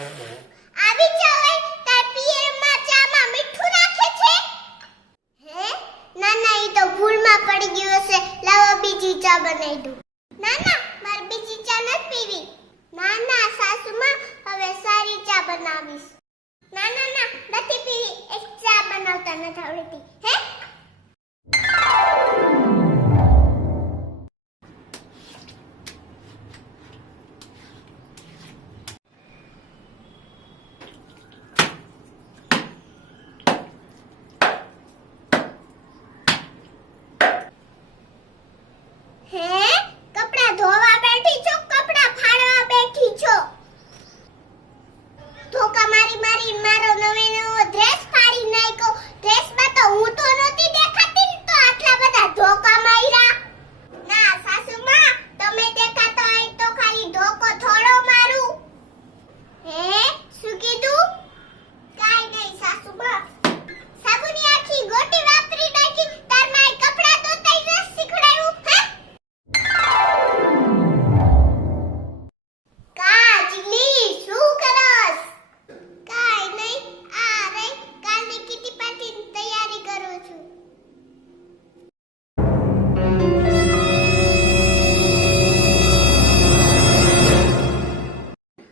આવી ચાવે તાર પિયરમાં ચામાં મીઠું નાખે છે? હે ના ના, ઈ તો ભૂલમાં પડી ગયું હશે. લાવો બીજી ચા બનાવી દઉં. ના ના, મારે બીજી ચા નથી પીવી. ના ના સાસુમાં, હવે સારી ચા બનાવીશ. ના ના ના, નથી પીવી. એક ચા બનાવતા નથી આવડતી. હે કપડા ધોવા બેઠી છો, કપડા ફાડવા બેઠી છો? ધોકા મારી મારી મારો નવો ડ્રેસ ફાડી નાખ્યો. ડ્રેસમાં તો હું તો નહોતી દેખાતી ને, તો આટલા બધા ધોકા માર્યા. ના સાસુમાં, તમે દેખાતો હોય તો ખાલી ધોકો થોડો મારું. હે શું કીધું? કાઈ નહીં સાસુમાં. સાબુની આખી ગોટી વાપરી નાખી. તાર માય કપડા ધોતાઈ ન શીખડાયું? હે કાજલી શું કરસ? કાઈ નહીં, આ રે કાલની કીટી પાર્ટીની તૈયારી કરું છું.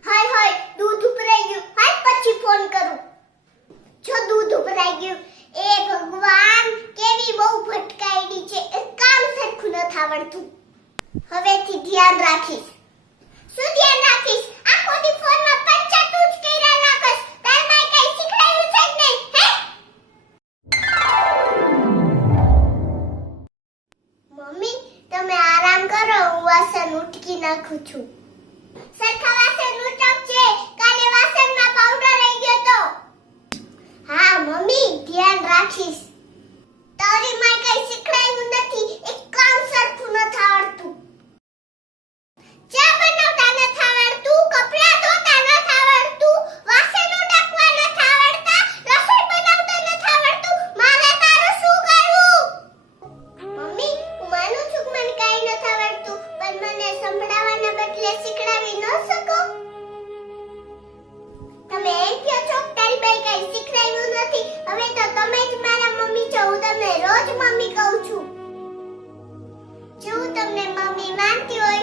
હાય હાય, દૂધ ઉભરાઈ ગયું. હાલ પછી ફોન કરું. જો દૂધ ઉભરાઈ ગયું. એ ભગવાન, કેવી બહુ ભટકાઈડી છે. એક કામ સરખું નથી આવડતું. હવેથી ધ્યાન રાખીશ. શું ધ્યાન રાખીશ? આખો દી ફોનમાં પંચાતું જ કર્યા રાખસ. તાર માય કઈ શીખડાયું છે કે નહીં? હે મમ્મી, તમે આરામ કરો, હું વાસણ ઉટકી નાખું છું. સરખા વાસણ ઉટકજે, કાલે વાસણમાં પાવડર રહી ગયો તો. હા મમ્મી, ધ્યાન રાખીશ. તારી માય કઈ શીખડાયું નથી. એક કામ સરખું નથી આવડતું. ચા બનાવતા નથી આવડતું, કપડા ધોતા નથી આવડતું, વાસણ ઉટકવા નથી આવડતા, રસોઈ બનાવતા નથી આવડતું. મારે તારું શું કરવું? મમ્મી, હું માનું છું કે મને કાઈ નથી આવડતું, પણ મને સંભળાવવાના બદલે શીખડાવી ન શકો? તમે એમ કહો છો કે તારી બાઈ કઈ શીખડાવ્યું નથી. હવે તો તમે જ મારા મમ્મી છો. હું તમને રોજ મમ્મી કહું છું. જો હું તમને મમ્મી માનતી હોય